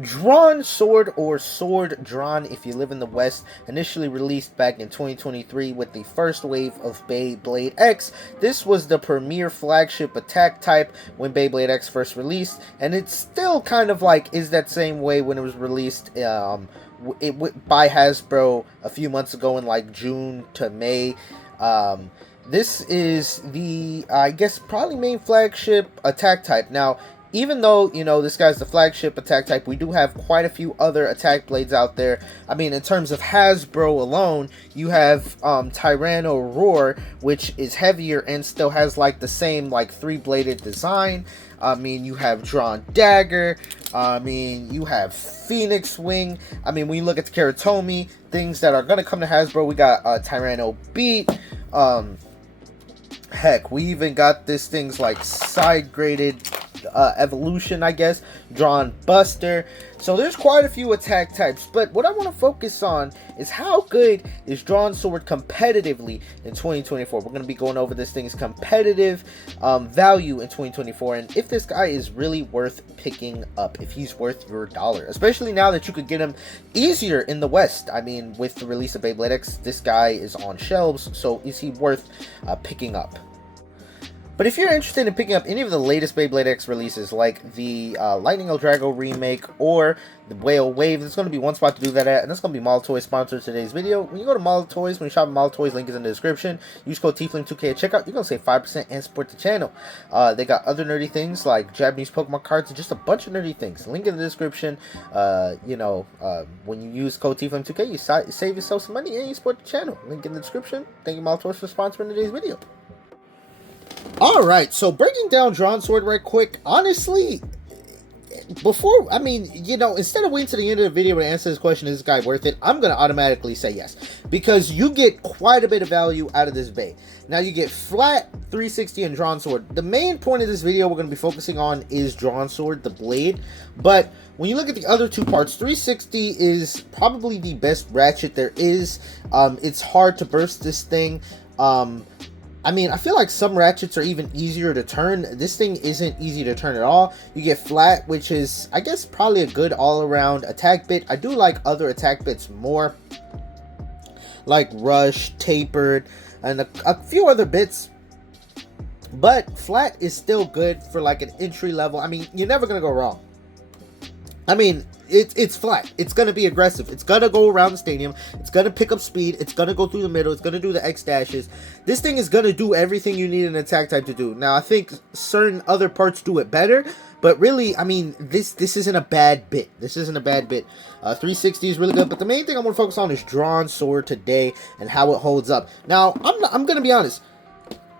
Drawn Sword, or Sword Dran if you live in the West, initially released back in 2023 with the first wave of Beyblade X. This was the premier flagship attack type when Beyblade X first released, and it's still kind of like is that same way when it was released by Hasbro a few months ago in like June to May. This is the, I guess, probably main flagship attack type. Now, even though, you know, this guy's the flagship attack type, we do have quite a few other attack blades out there. I mean, in terms of Hasbro alone, you have Tyranno Roar, which is heavier and still has, like, the same, like, three-bladed design. I mean, you have Drawn Dagger. I mean, you have Phoenix Wing. I mean, when you look at the Karatomi, things that are going to come to Hasbro, we got Tyranno Beat. Heck, we even got this thing's, like, side-graded evolution, I guess, Drawn Buster. So there's quite a few attack types, but what I want to focus on is how good is Drawn Sword competitively in 2024. We're going to be going over this thing's competitive value in 2024, and if this guy is really worth picking up, if he's worth your dollar, especially now that you could get him easier in the West. I mean, with the release of Beyblade X, this guy is on shelves, so is he worth picking up? But if you're interested in picking up any of the latest Beyblade X releases, like the Lightning El Drago remake or the Whale Wave, there's going to be one spot to do that at, and that's going to be Mall Toys, sponsor today's video. When you go to Mall Toys, when you shop at Mall Toys, link is in the description. Use code TFLAME2K at checkout. You're going to save 5% and support the channel. They got other nerdy things like Japanese Pokemon cards and just a bunch of nerdy things. Link in the description. When you use code TFLAME2K, you save yourself some money and you support the channel. Link in the description. Thank you, Mall Toys, for sponsoring today's video. Alright, so breaking down Drawn Sword right quick, honestly, before, I mean, you know, instead of waiting to the end of the video to answer this question, is this guy worth it? I'm going to automatically say yes, because you get quite a bit of value out of this Bay. Now, you get flat 360 and Drawn Sword. The main point of this video we're going to be focusing on is Drawn Sword, the blade, but when you look at the other two parts, 360 is probably the best ratchet there is. It's hard to burst this thing. I mean, I feel like some ratchets are even easier to turn. This thing isn't easy to turn at all. You get flat, which is, I guess, probably a good all-around attack bit. I do like other attack bits more, like Rush, Tapered, and a few other bits. But flat is still good for like an entry level. I mean, you're never going to go wrong. I mean, it's flat. It's going to be aggressive. It's going to go around the stadium. It's going to pick up speed. It's going to go through the middle. It's going to do the X dashes. This thing is going to do everything you need an attack type to do. Now, I think certain other parts do it better, but really, I mean, this isn't a bad bit. This isn't a bad bit. 360 is really good, but the main thing I want to focus on is Drawn Sword today and how it holds up. Now, I'm going to be honest.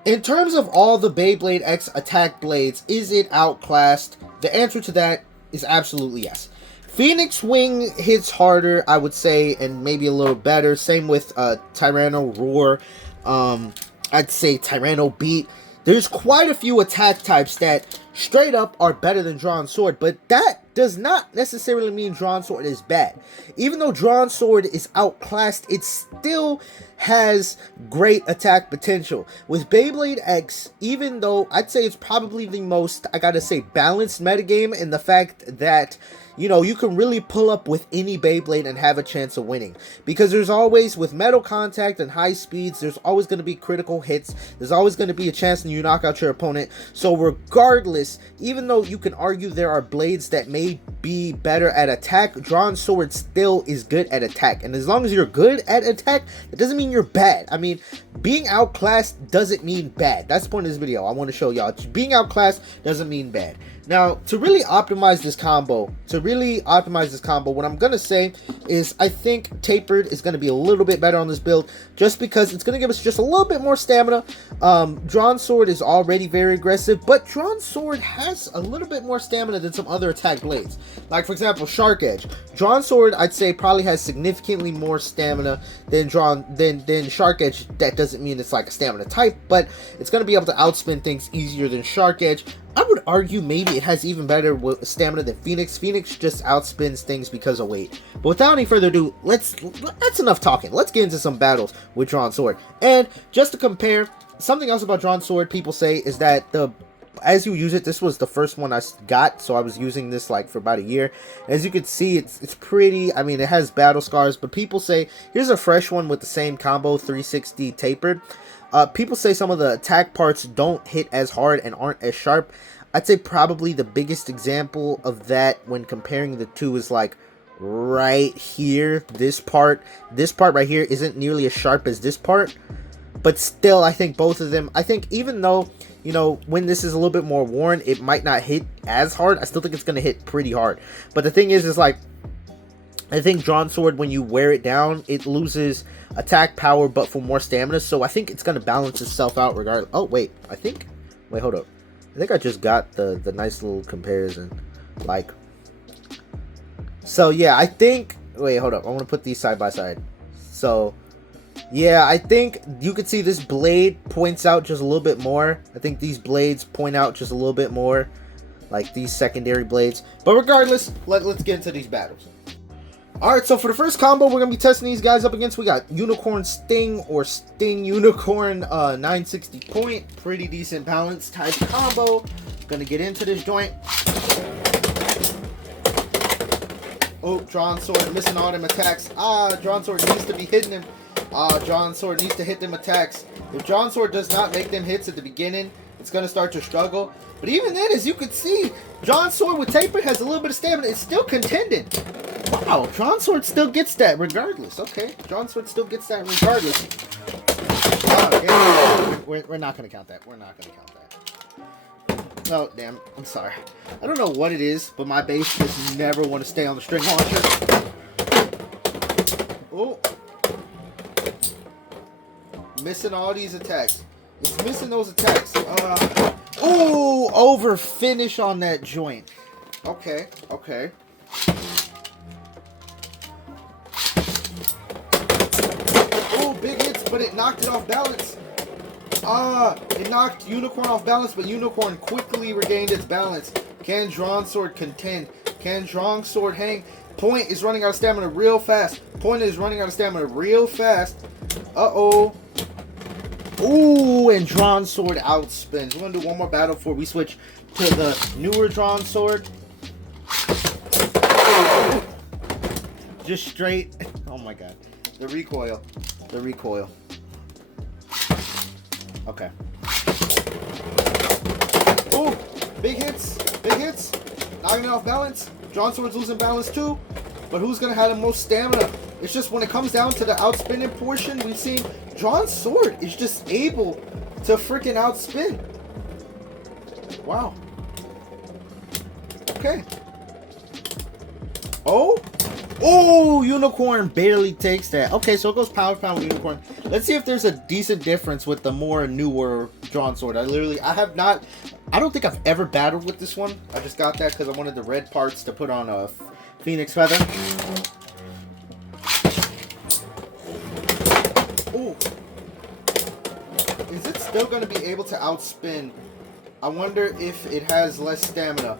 In terms of all the Beyblade X attack blades, is it outclassed? The answer to that is absolutely yes. Phoenix Wing hits harder, I would say, and maybe a little better. Same with Tyranno Roar. I'd say Tyranno Beat. There's quite a few attack types that straight up are better than Drawn Sword, but that does not necessarily mean Drawn Sword is bad. Even though Drawn Sword is outclassed, it still has great attack potential. With Beyblade X, even though I'd say it's probably the most, I gotta say, balanced metagame in the fact that, you know, you can really pull up with any Beyblade and have a chance of winning. Because there's always, with metal contact and high speeds, there's always going to be critical hits. There's always going to be a chance that you knock out your opponent. So regardless, even though you can argue there are blades that may be better at attack, Drawn Sword still is good at attack. And as long as you're good at attack, it doesn't mean you're bad. I mean, being outclassed doesn't mean bad. That's the point of this video. I want to show y'all. Being outclassed doesn't mean bad. Now, to really optimize this combo, what I'm going to say is I think Tapered is going to be a little bit better on this build, just because it's going to give us just a little bit more stamina. Drawn Sword is already very aggressive, but Drawn Sword has a little bit more stamina than some other attack blades. Like, for example, Shark Edge. Drawn Sword, I'd say, probably has significantly more stamina than Shark Edge. That doesn't mean it's like a stamina type, but it's going to be able to outspin things easier than Shark Edge. I would argue maybe it has even better stamina than Phoenix. Phoenix just outspins things because of weight. But without any further ado, that's enough talking. Let's get into some battles with Drawn Sword. And just to compare, something else about Drawn Sword people say is that the as you use it, this was the first one I got, so I was using this like for about a year. As you can see, it's pretty. I mean, it has battle scars, but people say here's a fresh one with the same combo, 360 tapered. People say some of the attack parts don't hit as hard and aren't as sharp. I'd say probably the biggest example of that when comparing the two is like right here. This part right here isn't nearly as sharp as this part, but still, I think both of them, I think even though, you know, when this is a little bit more worn, it might not hit as hard, I still think it's going to hit pretty hard. But the thing is like, I think Drawn Sword, when you wear it down, it loses attack power, but for more stamina. So I think it's going to balance itself out regardless. Oh, wait, wait, hold up. I think I just got the nice little comparison. Like, so yeah, I think, wait, hold up. I want to put these side by side. So, yeah, I think you could see this blade points out just a little bit more. I think these blades point out just a little bit more, like these secondary blades. But regardless, let's get into these battles. Alright, so for the first combo we're going to be testing these guys up against, we got Unicorn Sting or Sting Unicorn 960 point. Pretty decent balance type combo. Going to get into this joint. Oh, Drawn Sword missing all them attacks. Drawn Sword needs to be hitting him. Drawn Sword needs to hit them attacks. If Drawn Sword does not make them hits at the beginning, it's going to start to struggle. But even then, as you can see, Drawn Sword with taper has a little bit of stamina. It's still contending. Wow, Drawn Sword still gets that regardless. Okay, Drawn Sword still gets that regardless. We're not going to count that. We're not going to count that. No, damn. I'm sorry. I don't know what it is, but my base just never want to stay on the string launcher. Oh. Missing all these attacks. It's missing those attacks. Oh, over finish on that joint. Okay, okay. Oh, big hits, but it knocked it off balance. It knocked Unicorn off balance, but Unicorn quickly regained its balance. Can Drawn Sword contend? Can Drawn Sword hang? Point is running out of stamina real fast. Point is running out of stamina real fast. Uh-oh. Ooh, and Drawn Sword outspins. We're going to do one more battle before we switch to the newer Drawn Sword. Just straight. Oh my god. The recoil. The recoil. Okay. Ooh, big hits. Big hits. Knocking it off balance. Drawn Sword's losing balance too. But who's going to have the most stamina? It's just when it comes down to the outspinning portion, we've seen Drawn Sword is just able to freaking outspin. Wow. Okay. Oh. Oh, Unicorn barely takes that. Okay, so it goes power with Unicorn. Let's see if there's a decent difference with the more newer Drawn Sword. I don't think I've ever battled with this one. I just got that because I wanted the red parts to put on a Phoenix Feather. Oh. Is it still going to be able to outspin? I wonder if it has less stamina.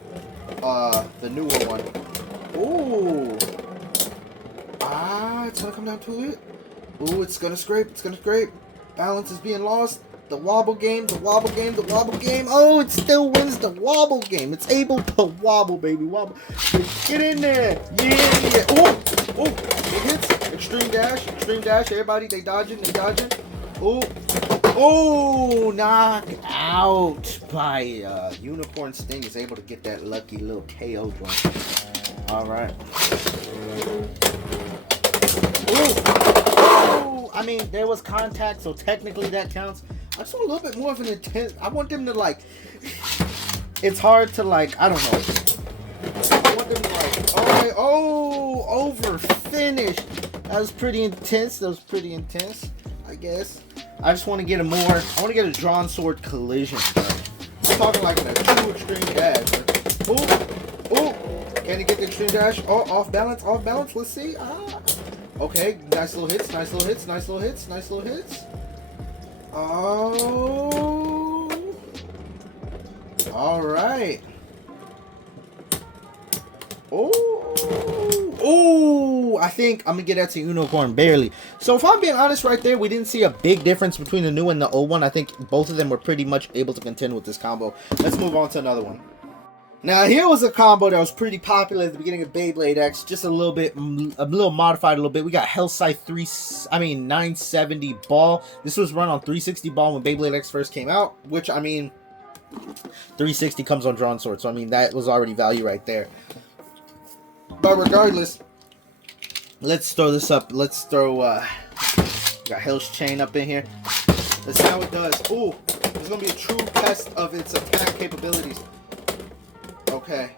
The newer one. Ooh. It's going to come down to it. Ooh, it's going to scrape. It's going to scrape. Balance is being lost. The wobble game, the wobble game, the wobble game. Oh, it still wins the wobble game. It's able to wobble, baby. Wobble. Get in there. Yeah. Oh, oh. Big hits. Extreme dash. Extreme dash. Everybody, they dodging. They dodging. Oh. Oh, knock out by Unicorn Sting is able to get that lucky little KO joint. All right. Oh, I mean, there was contact, so technically that counts. I just want a little bit more of an intense. I want them to like. It's hard to like. I don't know. I want them to like. Okay, oh, over finish. That was pretty intense. That was pretty intense. I guess. I just want to get a more. I want to get a Drawn Sword collision. I'm talking like a true extreme dash. Oh, oh. Can he get the extreme dash? Oh, off balance. Off balance. Let's see. Okay, nice little hits, nice little hits, nice little hits, nice little hits. Oh. All right. Oh. Oh, I think I'm gonna get that to Unicorn barely. So if I'm being honest right there, we didn't see a big difference between the new and the old one. I think both of them were pretty much able to contend with this combo. Let's move on to another one. Now here was a combo that was pretty popular at the beginning of Beyblade X, just a little modified a little bit. We got Hell Scythe 970 ball. This was run on 360 ball when Beyblade X first came out, which I mean 360 comes on Drawn Sword, so I mean that was already value right there. But regardless, let's throw this up. Let's throw got Hell's Chain up in here. Let's see how it does. Ooh, it's gonna be a true test of its attack capabilities. Okay.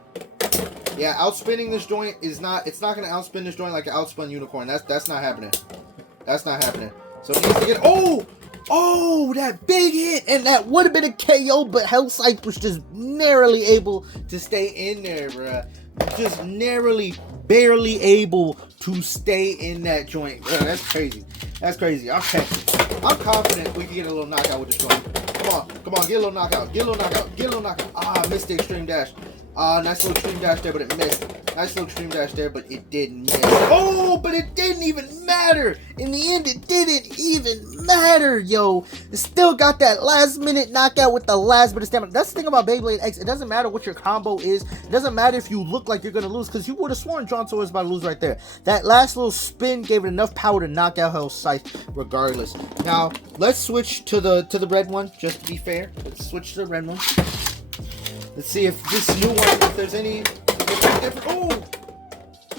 Yeah, outspinning this joint is not. It's not gonna outspin this joint like an outspun Unicorn. That's not happening. That's not happening. So it needs to get. Oh, that big hit, and that would have been a KO, but Hell Scythe was just narrowly able to stay in there, bruh. Just narrowly, barely able to stay in that joint. Bruh, that's crazy. That's crazy. Okay, I'm confident we can get a little knockout with this joint. Come on, get a little knockout. Get a little knockout. Get a little knockout. Ah, missed the extreme dash. Nice little extreme dash there, but it missed. Nice little extreme dash there, but it didn't miss. Oh, but it didn't even matter. In the end, it didn't even matter, yo. It still got that last minute knockout with the last bit of stamina. That's the thing about Beyblade X. It doesn't matter what your combo is. It doesn't matter if you look like you're going to lose, because you would have sworn Drawn Sword was about to lose right there. That last little spin gave it enough power to knock out Hell Scythe regardless. Now, let's switch to the red one, just to be fair. Let's switch to the red one. Let's see if this new one, if there's any different. Oh,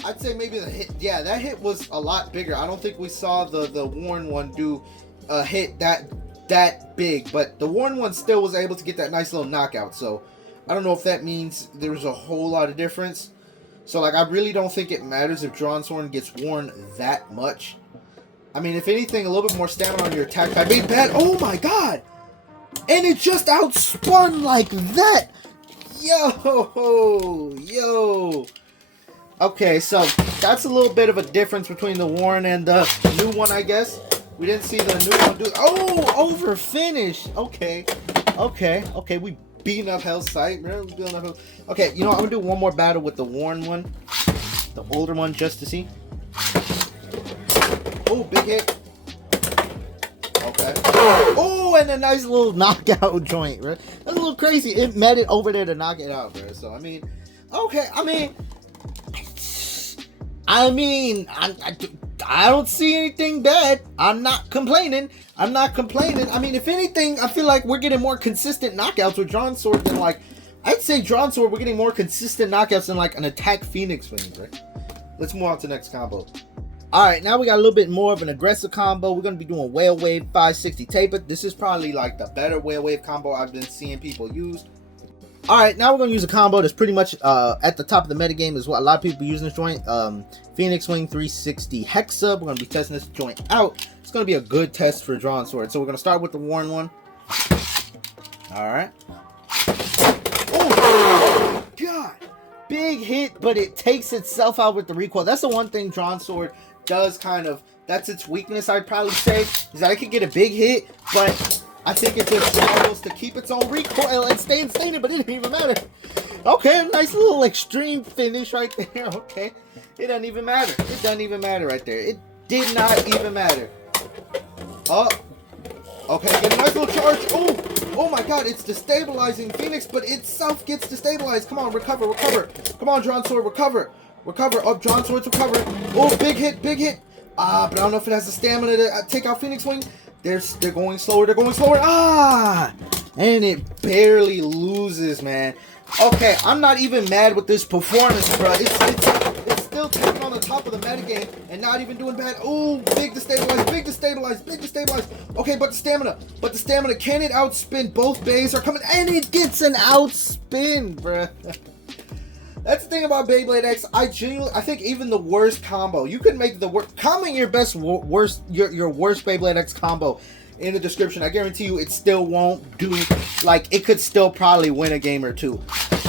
I'd say maybe the hit. Yeah, that hit was a lot bigger. I don't think we saw the worn one do a hit that big, but the worn one still was able to get that nice little knockout. So I don't know if that means there's a whole lot of difference. So like, I really don't think it matters if Drawn Sword gets worn that much. I mean, if anything, a little bit more stamina on your attack pad made bad. Oh my god! And it just outspun like that. Yo. Okay, so that's a little bit of a difference between the worn and the new one, I guess. We didn't see the new one do. Oh, over finish. Okay. We beating up Hell Scythe. Okay, you know, I'm gonna do one more battle with the worn one, the older one, just to see. Oh, big hit. Okay. Oh, and a nice little knockout joint, right? That's a little crazy. It met it over there to knock it out, bro. So I mean, okay. I don't see anything bad. I'm not complaining. I mean, if anything, I feel like we're getting more consistent knockouts with Drawn Sword than like, I'd say Drawn Sword, we're getting more consistent knockouts than like an Attack Phoenix Wing, right? Let's move on to the next combo. Alright, now we got a little bit more of an aggressive combo. We're going to be doing Whale Wave 560 Taper. This is probably like the better Whale Wave combo I've been seeing people use. Alright, now we're going to use a combo that's pretty much at the top of the metagame is what a lot of people using this joint. Phoenix Wing 360 Hexa. We're going to be testing this joint out. It's going to be a good test for Drawn Sword. So we're going to start with the worn one. Alright. Oh, God. Big hit, but it takes itself out with the recoil. That's the one thing Drawn Sword does kind of, that's its weakness, I'd probably say, is that it could get a big hit, but I think it just struggles to keep its own recoil and stay in it, but it didn't even matter. Okay, nice little extreme finish right there. Okay, it doesn't even matter. It doesn't even matter right there. It did not even matter. Oh, okay, get a nice little charge. Oh my god, it's destabilizing Phoenix, but itself gets destabilized. Come on, recover. Come on, Drawn Sword, recover. Oh, Drawn Sword's recovering. Oh, big hit. But I don't know if it has the stamina to take out Phoenix Wing. They're going slower. And it barely loses, man. Okay, I'm not even mad with this performance, bro. It's still taking on the top of the metagame and not even doing bad. Oh, big destabilize. Okay, but the stamina, can it outspin? Both bays are coming, and it gets an outspin, bro. That's the thing about Beyblade X. I think even the worst combo, you could make the worst. Comment your worst Beyblade X combo in the description. I guarantee you, it still won't do. Like, it could still probably win a game or two.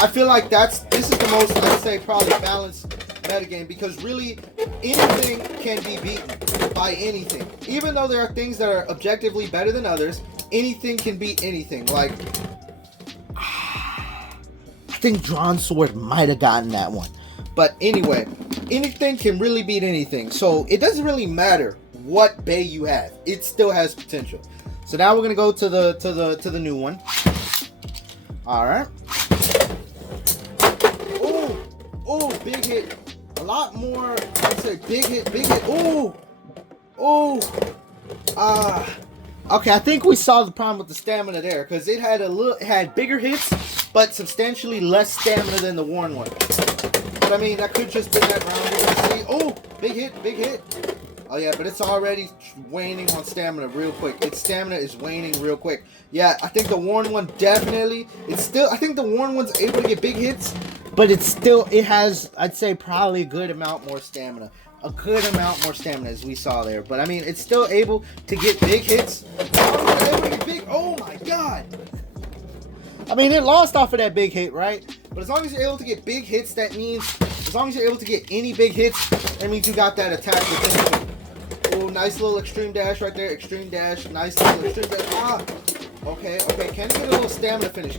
I feel like this is the most, I'd say, probably balanced metagame, because really anything can be beaten by anything. Even though there are things that are objectively better than others, anything can beat anything. Like, I think Drawn Sword might have gotten that one. But anyway, anything can really beat anything. So it doesn't really matter what bay you have. It still has potential. So now we're gonna go to the new one. All right. Oh, big hit. A lot more. I'd say big hit. Oh. Okay, I think we saw the problem with the stamina there, because it had bigger hits, but substantially less stamina than the worn one. But I mean, that could just be that round. We're gonna see. Oh, big hit. Oh yeah, but it's already waning on stamina real quick. Its stamina is waning real quick. Yeah, I think the worn one definitely. I think the worn one's able to get big hits, but it has, I'd say, probably a good amount more stamina. A good amount more stamina, as we saw there. But I mean, it's still able to get big hits. Oh my god! I mean, it lost off of that big hit, right? But as long as you're able to get big hits, that means, as long as you're able to get any big hits, that means you got that attack potential. Oh, nice little extreme dash right there. Extreme dash. Nice little extreme dash. Okay. Can it get a little stamina finish?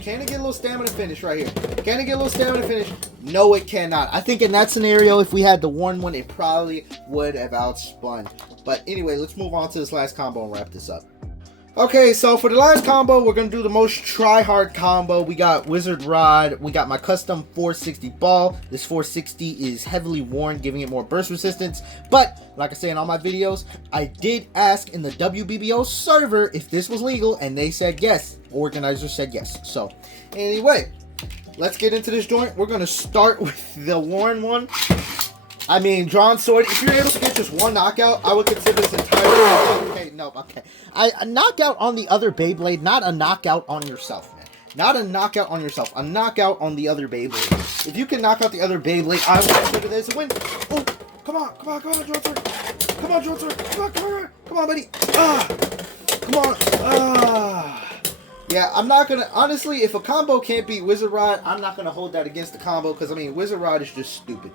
Right here? Can it get a little stamina finish? No, it cannot. I think in that scenario, if we had the worn one, it probably would have outspun. But anyway, let's move on to this last combo and wrap this up. Okay, so for the last combo, we're going to do the most try-hard combo. We got Wizard Rod. We got my custom 460 ball. This 460 is heavily worn, giving it more burst resistance. But, like I say in all my videos, I did ask in the WBBO server if this was legal, and they said yes. Organizers said yes. So, anyway, let's get into this joint. We're going to start with the worn one. I mean, Dran sword, if you're able to get just one knockout, I would consider this entirely... Okay. A knockout on the other Beyblade, not a knockout on yourself, man. Not a knockout on yourself. A knockout on the other Beyblade. If you can knock out the other Beyblade, I would consider this a win. Oh, come on, Dran sword. Come on, Dran sword. Come on, buddy. Come on. Yeah, I'm not going to... Honestly, if a combo can't beat Wizard Rod, I'm not going to hold that against the combo, because, I mean, Wizard Rod is just stupid.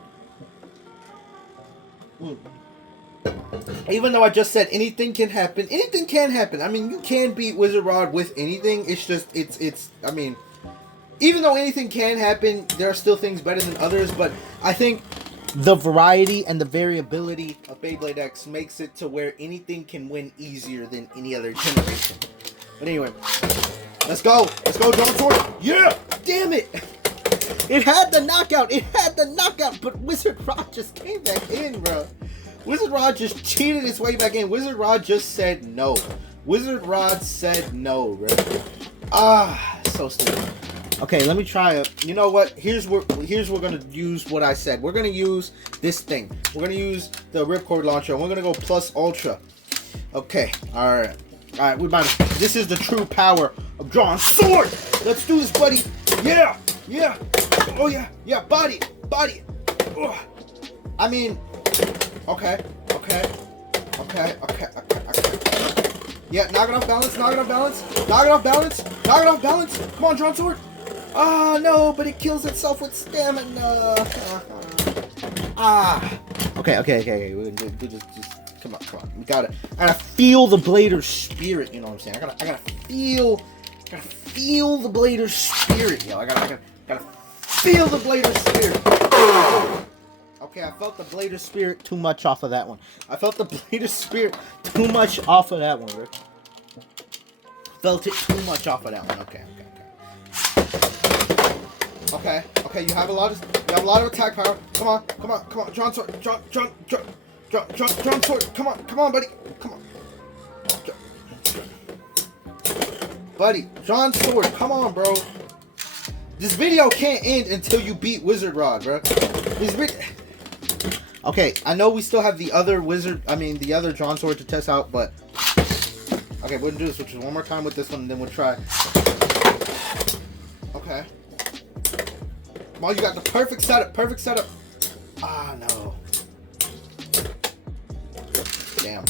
Even though I just said anything can happen. I mean, you can beat Wizard Rod with anything. It's just, I mean, even though anything can happen, there are still things better than others. But I think the variety and the variability of Beyblade X makes it to where anything can win easier than any other generation. But anyway, let's go, Dran sword. Yeah, damn it. It had the knockout, but Wizard Rod just came back in, bro. Wizard Rod just cheated his way back in. Wizard Rod just said no. Bro. So stupid. Okay, let me try it. You know what? Here's we're gonna use what I said. We're gonna use this thing. We're gonna use the ripcord launcher. We're gonna go plus ultra. Okay, alright. This is the true power of Dran sword. Let's do this, buddy. Yeah. Oh yeah, body. Ugh. I mean, okay. Yeah, knock it off balance. Come on, Dran sword. No, but it kills itself with stamina. Okay. We just come on. I gotta feel the Blader's spirit. You know what I'm saying? I gotta feel the Blader's spirit, yo. I gotta feel the Blader's spirit. Okay, I felt the Blader's spirit too much off of that one. Felt it too much off of that one, Rick. Okay, you have a lot of attack power. Come on, Dran sword. Dran sword. Come on, buddy. Come on. Buddy, Dran sword, come on, bro. This video can't end until you beat Wizard Rod, bro. Okay, I know we still have the other Dran sword to test out, but okay, we're gonna do this just one more time with this one, and then we'll try. Okay. Come on, you got the perfect setup. No. Damn.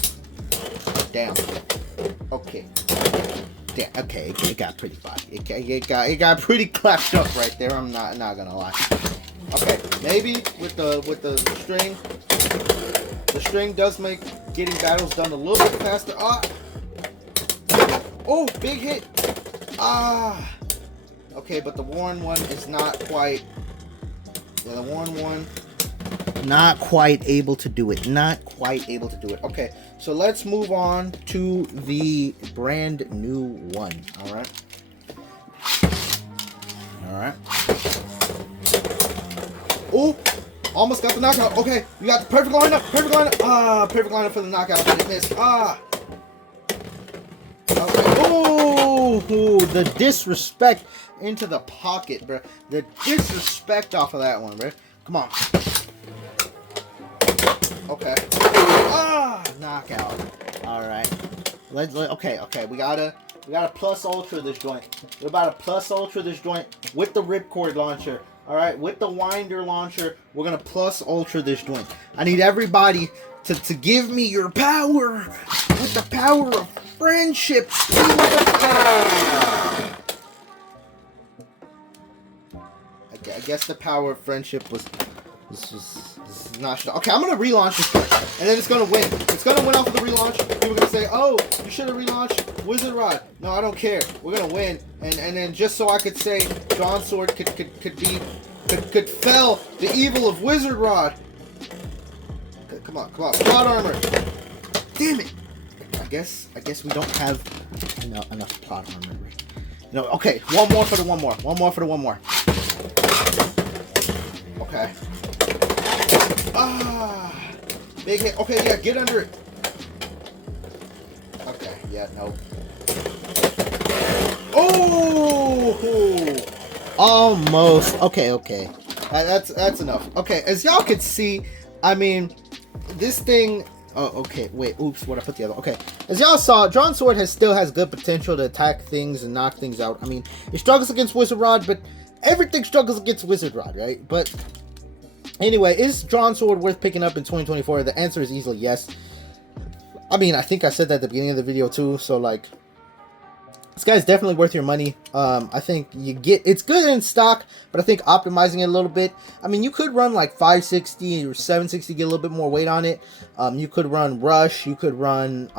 Okay. Damn. Okay, it got pretty body. It got pretty clapped up right there. I'm not gonna lie. Okay, maybe with the string. The string does make getting battles done a little bit faster. Oh, big hit. Okay, but the worn one is not quite. Yeah, the worn one not quite able to do it. Not quite able to do it. Okay, so let's move on to the brand new one. All right. All right. Oh, almost got the knockout. Okay, we got the perfect lineup. Perfect lineup. Ah, perfect lineup for the knockout, but it missed. Ah. Okay. Oh, the disrespect into the pocket, bro. The disrespect off of that one, bro. Come on. Okay. Ah, knockout. All right. Okay. We gotta plus ultra this joint. We're about to plus ultra this joint with the ripcord launcher. All right, with the winder launcher, we're gonna plus ultra this joint. I need everybody to give me your power with the power of friendship. I guess the power of friendship was not. Okay, I'm gonna relaunch this joint, and then it's gonna win. It's gonna win off of the relaunch. People are gonna say, "Oh, you should have relaunched Wizard Rod." No, I don't care. We're gonna win, and then just so I could say, Dran Sword could fell the evil of Wizard Rod. Okay, come on, plot armor. Damn it! I guess we don't have enough plot armor. No, okay, one more for the one more. Okay. Ah, big hit. Okay, yeah, get under it. Okay, yeah, no. Oh, almost. Okay. That's enough. Okay, as y'all can see, I mean, this thing. Oh, okay. Wait. Oops. What I put the other. Okay. As y'all saw, Dran Sword still has good potential to attack things and knock things out. I mean, it struggles against Wizard Rod, but everything struggles against Wizard Rod, right? But anyway, is Dran Sword worth picking up in 2024? The answer is easily yes. I mean, I think I said that at the beginning of the video too. So like, this guy's definitely worth your money. I think it's good in stock, but I think optimizing it a little bit. I mean, you could run like 560 or 760, get a little bit more weight on it. You could run Rush. You could run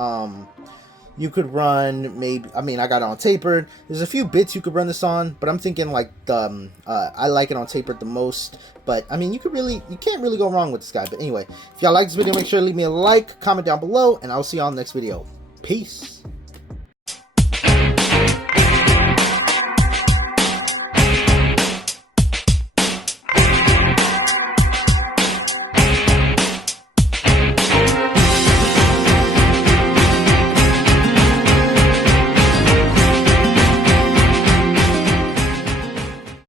maybe. I mean, I got it on tapered. There's a few bits you could run this on, but I'm thinking like I like it on tapered the most. But I mean, you can't really go wrong with this guy. But anyway, if y'all like this video, make sure to leave me a like, comment down below, and I'll see y'all in the next video. Peace.